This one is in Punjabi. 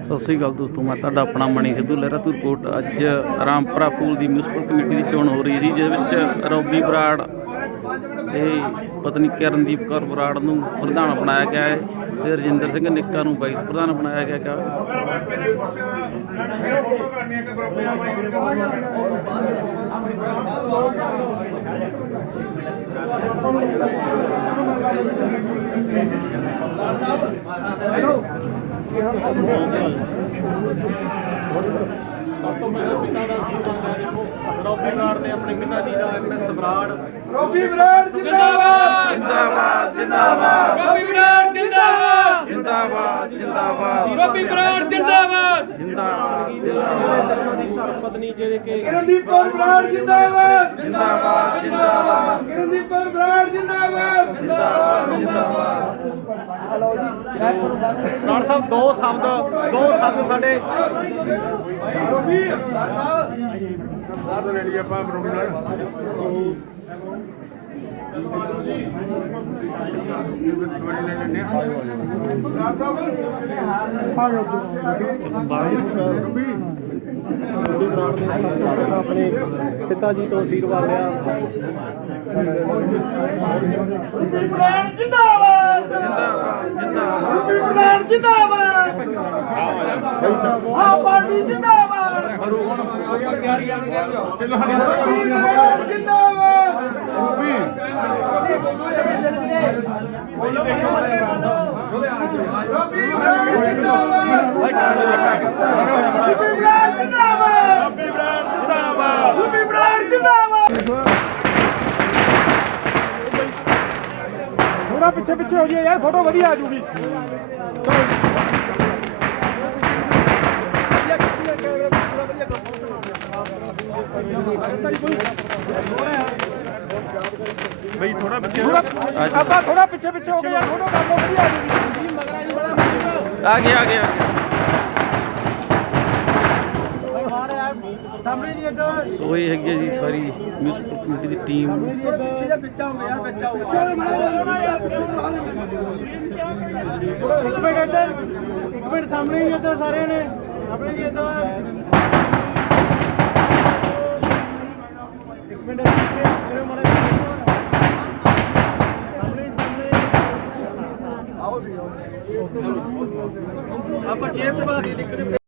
ਸਤਿ ਸ਼੍ਰੀ ਅਕਾਲ ਦੋਸਤੋ, ਮੈਂ ਤੁਹਾਡਾ ਆਪਣਾ ਮਣੀ ਸਿੱਧੂ ਲਹਿਰਾ ਤੋਂ ਰਿਪੋਰਟ। ਅੱਜ ਰਾਮਪੁਰਾ ਪੂਲ ਦੀ ਮਿਊਨਿਸਪਲ ਕਮੇਟੀ ਦੀ ਚੋਣ ਹੋ ਰਹੀ ਸੀ ਜਿਸ ਵਿੱਚ ਰੋਬੀ ਬਰਾੜ ਤੇ ਪਤਨੀ ਕਰਨਦੀਪ ਕੌਰ ਬਰਾੜ ਨੂੰ ਪ੍ਰਧਾਨ ਬਣਾਇਆ ਗਿਆ ਹੈ ਤੇ ਰਜਿੰਦਰ ਸਿੰਘ ਨਿੱਕਾ ਨੂੰ ਵਾਈਸ ਪ੍ਰਧਾਨ ਬਣਾਇਆ ਗਿਆ ਹੈ ਸਭ ਤੋਂ ਪਹਿਲਾਂ ਪਿਤਾ ਦਾ ਆਸ਼ੀਰਵਾਦ ਲੈ ਦੇਖੋ ਰੋਬੀ ਬਰਾੜ ਨੇ ਆਪਣੇ ਪਿਤਾ ਜੀ ਦਾ ਐਮਐਸ ਬਰਾੜ ਰੋਬੀ ਬਰਾੜ ਜਿੰਦਾਬਾਦ। ਜਿੰਦਾਬਾਦ ਜਿੰਦਾਬਾਦ। ਰੋਬੀ ਬਰਾੜ ਜਿੰਦਾਬਾਦ। ਜਿੰਦਾਬਾਦ ਜਿੰਦਾਬਾਦ। ਰੋਬੀ ਬਰਾੜ ਜਿੰਦਾਬਾਦ। ਜਿੰਦਾਬਾਦ ਉਹਨਾਂ ਦੀ ਧਰਮ ਪਤਨੀ ਜਿਹੜੇ ਕਿ ਕਿਰਨਦੀਪ ਕੌਰ ਬਰਾੜ ਜਿੰਦਾਬਾਦ ਜਿੰਦਾਬਾਦ। ਜਿੰਦਾਬਾਦ ਕਿਰਨਦੀਪ ਕੌਰ ਬਰਾੜ ਜਿੰਦਾਬਾਦ ਜਿੰਦਾਬਾਦ ਜਿੰਦਾਬਾਦ ਸਾਹਿਬ। ਦੋ ਸ਼ਬਦ ਦੋ ਸ਼ਬਦ ਸਾਡੇ। ਪਹਿਲਾਂ ਆਪਣੇ ਪਿਤਾ ਜੀ ਤੋਂ ਆਸ਼ੀਰਵਾਦ ਲਿਆ। ਜਿੰਦਾਬਾਦ ਜਿੰਦਾਬਾਦ। ਆ ਪਾਰਟੀ ਜਿੰਦਾਬਾਦ। ਰੋਬੀ ਬਰਾੜ ਜਿੰਦਾਬਾਦ। ਰੋਬੀ ਰੋਬੀ ਬਰਾੜ ਜਿੰਦਾਬਾਦ ਰੋਬੀ ਬਰਾੜ ਜਿੰਦਾਬਾਦ ਰੋਬੀ ਬਰਾੜ ਜਿੰਦਾਬਾਦ ਰੋਬੀ ਬਰਾੜ ਜਿੰਦਾਬਾਦ ਥੋੜਾ ਪਿੱਛੇ ਪਿੱਛੇ ਹੋ ਜਾਈਏ ਯਾਰ ਫੋਟੋ ਵਧੀਆ ਆ ਜੂਗੀ। ਬਈ ਥੋੜਾ ਪਿੱਛੇ ਆਪਾਂ ਥੋੜਾ ਪਿੱਛੇ ਪਿੱਛੇ ਹੋ ਗਏ ਯਾਰ ਫੋਟੋ ਕਰ ਲਓ ਵਧੀਆ ਆ ਜੂਗੀ। ਆ ਗਿਆ ਆ ਗਿਆ। ਸੋ ਇਹ ਹੈਗੀ ਹੈ ਜੀ ਸਾਰੀ ਮਿਊਨਿਸਪਲ ਕਮੇਟੀ ਦੀ ਟੀਮ ਇੱਕ ਮਿੰਟ ਇੱਧਰ ਇੱਕ ਮਿੰਟ ਸਾਹਮਣੇ ਹੀ ਇੱਧਰ ਸਾਰਿਆਂ ਨੇ। ਆਪਣੇ ਕੀ ਇੱਧਰ। ਇੱਕ ਮਿੰਟ ਮੇਰੇ ਜੀ ਆਪਾਂ ਜੇਬ ਤੇ ਬਾਦੀ ਨਿਕਲ